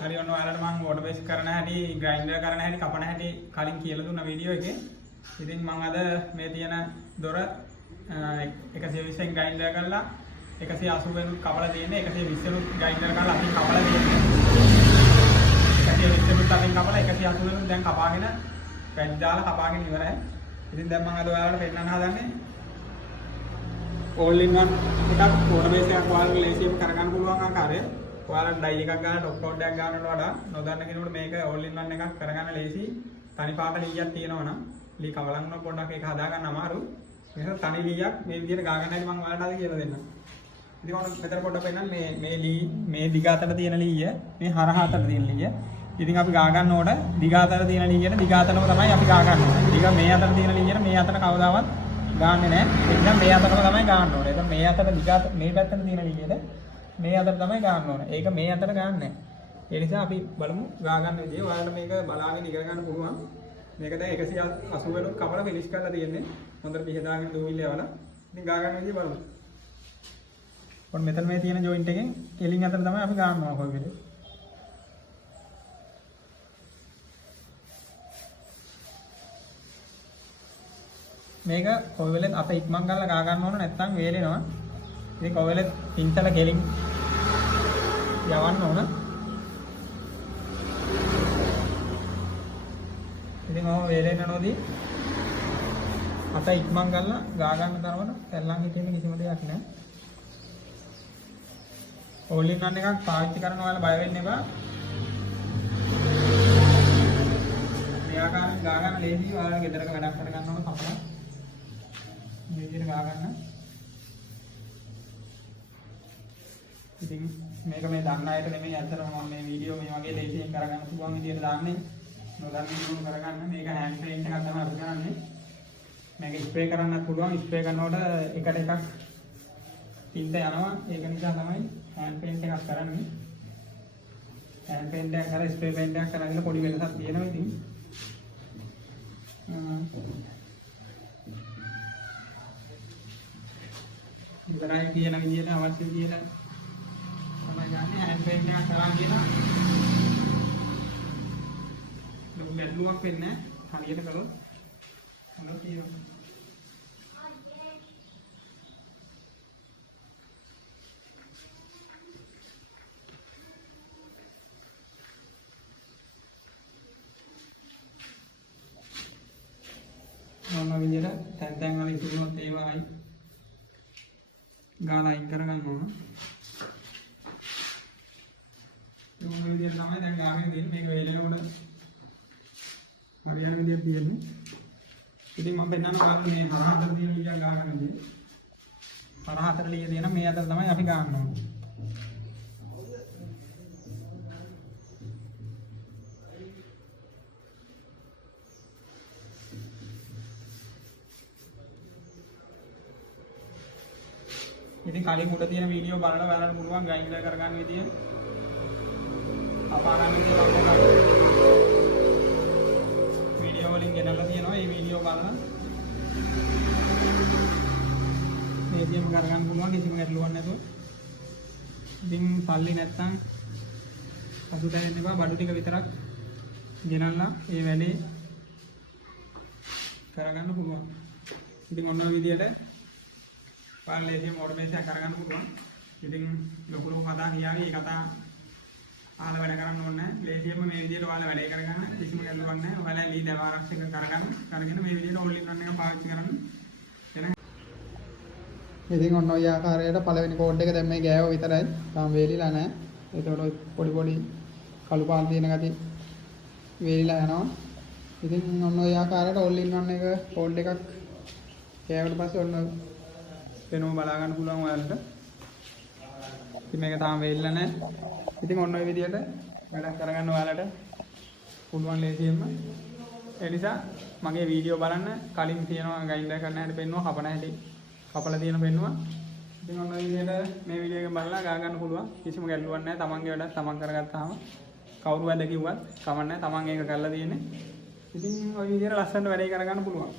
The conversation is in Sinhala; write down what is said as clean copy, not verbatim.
හරි ඔන්න ඔයාලට මම වෝටර් බේස් කරන හැටි ග්‍රයින්ඩර් කරන හැටි කපන හැටි කලින් කියලා දුන්න වීඩියෝ එකේ. ඉතින් මම අද මේ තියෙන දොර 120න් ග්‍රයින්ඩර් කරලා 180 වෙනුත් කපලා තියෙන්නේ 120 වෙනුත් ග්‍රයින්ඩර් කරලා අපි කපලා තියෙන්නේ 120 වෙනුත් අපි කපලා 180 වෙනුත් දැන් කපාගෙන පැඩ් දාලා කපාගෙන ඉවරයි. ඉතින් දැන් මම අද ඔයාලට පෙන්නන්න හදන්නේ all in one එකක් වෝටර් බේස් එකක් ඔයාලට ලේසියෙන් කරගන්න පුළුවන් ආකාරය. ඔයාලට ඩයි එකක් ගන්න ටොප් කවුට් එකක් ගන්නවට වඩා නොදන්න කෙනෙකුට මේක all in one එකක් කරගන්න ලේසි. තනි පාට ලීයක් තියෙනවා නම් ලී කවලම් වුණා පොඩ්ඩක් ඒක හදා ගන්න අමාරු. මේක තනි ලීයක් මේ විදිහට ගා ගන්න හැටි මම ඔයාලට අද කියලා දෙන්නම්. ඉතින් මම මෙතන පොඩ්ඩක් පෙන්නන්න මේ ලී මේ දිග අතර තියෙන ලීය මේ හරහා අතර තියෙන ලීය. ඉතින් අපි ගා ගන්නකොට දිග අතර තියෙන ලීයට දිග අතරම තමයි අපි ගා ගන්න ඕනේ. දිග මේ අතර තියෙන ලීයට මේ අතර කවදාවත් ගාන්නේ නැහැ. ඒක මේ අතරම තමයි ගන්න ඕනේ. ඒක මේ අතර දිග මේ පැත්තට තියෙන ලීයට මේ අතර තමයි ගන්න ඕනේ. ඒක මේ අතර ගන්න නැහැ. ඒ නිසා අපි බලමු ගා ගන්න විදිය. ඔයාලට මේක බලාගෙන ඉගෙන ගන්න පුළුවන්. මේක දැන් 180 වෙනුත් කපලා ෆිනිෂ් කරලා තියෙන්නේ. හොඳට පිහදාගෙන දූවිලි යවලා. ඉතින් ගා ගන්න විදිය බලමු. ඔන්න මෙතන මේ තියෙන ජොයින්ට් එකෙන් කෙලින් අතර තමයි අපි ගන්නවා කොයි වෙලේ. මේක කොයි වෙලෙත් අත ඉක්මන් කරලා ගා ගන්න ඕන නැත්නම් වේලෙනවා. ඉතින් කොයි වෙලෙත් පින්තල කෙලින් යවන්න ඕන. ඉතින් ඔය වේලෙන්න නොදී අත ඉක්මන් කරලා ගා ගන්න තරමට සැල්ලම් හිතෙන්නේ කිසිම දෙයක් නැහැ. all in one එකක් පාවිච්චි කරන ඔයාලා බය වෙන්න එපා. මේ ආකාරයෙන් ගා ගන්න ලේසි. ඔයාලා ගෙදරක වැඩක් කර ගන්න ඕන කපලා මේ විදිහට ගා ගන්න. ඉතින් මේක මේ දන්න අයට නෙමෙයි අතරම මම මේ වීඩියෝ මේ වගේ ලේසියෙන් කරගන්න පුළුවන් විදිහට දාන්නේ. නොදන්න කෙනෙකුට කරගන්න මේක හෑන්ඩ් පේන්ට් එකක් තමයි අපි කරන්නේ. මේක ස්ප්‍රේ කරන්නත් පුළුවන්. ස්ප්‍රේ කරනකොට එකට එකක් තින්ද යනවා. ඒක නිසා තමයි හෑන්ඩ් පේන්ට් එකක් කරන්නේ. හෑන්ඩ් පේන්ට් එකක් කරලා ස්ප්‍රේ පේන්ට් එකක් කරගෙන පොඩි වෙනසක් තියෙනවා ඉතින්. ඉතරයි කියන විදිහට අවශ්‍ය විදිහට තමයි යන්නේ. හෑන්ඩ් පේන්ට් එකක් කරා කියලා ලොකු ගැටලුවක් වෙන්නේ නැහැ. හරියට කළොත් හොඳට තියෙනවා. මොන විදිහට තැන් තැන් වල ඉතුරුනොත් ඒවා අයි ගාලා අයින් කරගන්න ඕන. මොන විදිහට තමයි දැන් ගාගෙන දෙන්නේ. මේක වේලෙනකොට හරියන විදිහට තියෙන්නේ. ඉතින් මම පෙන්නනවා ඔයාලට මේ හරහා අතර තියෙන ලීයක් ගා ගන්න විදිහ. හරහා අතර ලීය දෙන මේ අතර තමයි අපි ගන්න ඕනේ. ඉතින් කලින් උඩ තියෙන වීඩියෝ බලලා බලන්න පුළුවන් ග්‍රයින්ඩර් කරගන්න විදිය. අපා ගන්න විදිය බලන්න. වීඩියෝ වලින් ගෙනල්ලා තියෙනවා. මේ වීඩියෝ බලලා මේ විදියම කරගන්න පුළුවන් කිසිම ගැටලුවක් නැතුව. ඉතින් පල්ලි නැත්තම් පසුතැවෙන්න එපා. බඩු ටික විතරක් ගෙනල්ලා මේ වැඩේ කරගන්න පුළුවන්. ඉතින් ඔන්න ඔය විදියට ලේසියෙන් වෝටර් බේස් එකක් කරගන්න පුළුවන්. ඉතින් ලොකු කතා කියාවි ඒ කතා ආලා වැඩ කරන්න ඕනේ නැහැ. ලේසියෙන්ම මේ විදිහට ඔයාලා වැඩේ කරගන්න කිසිම ගැටලුවක් නැහැ. ඔයාලා ලී දැව ආරක්ෂක කරගෙන මේ විදිහට all in one එක පාවිච්චි කරන්න. ඉතින් ඔන්න ඔය ආකාරයට පළවෙනි කෝඩ් එක දැන් මේ ගෑව විතරයි. තාම වේලිලා නැහැ. ඒතකොට පොඩි පොඩි කළු පාල් තියෙන ගති වේලිලා යනවා. ඉතින් ඔන්න ඔය ආකාරයට all in one එක කෝඩ් එකක් ගෑවට පස්සේ ඔන්න වෙනම බලා ගන්න පුළුවන් ඔයාලට. ඉතින් මේක තාම වෙilla නැහැ. ඉතින් ඔන්න ඔය විදිහට වැඩක් කරගන්න ඔයාලට පුළුවන් ලේසියෙන්ම. ඒ නිසා මගේ වීඩියෝ බලන්න කලින් තියෙනවා ග්‍රයින්ඩර් කරන්න හැටි පෙන්නුවා, කපන හැටි කපලා තියෙන පෙන්නුවා. ඉතින් ඔන්න ඔය විදිහට මේ වීඩියෝ එක බලලා ගා ගන්න පුළුවන්. කිසිම ගැටලුවක් නැහැ. තමන්ගේ වැඩ තමන් කරගත්තාම කවුරු වැඩ කිව්වත් කමක් නැහැ. තමන් ඒක කරලා තියෙන්නේ. ඉතින් ඔය විදිහට ලස්සනට වැඩේ කරගන්න පුළුවන්.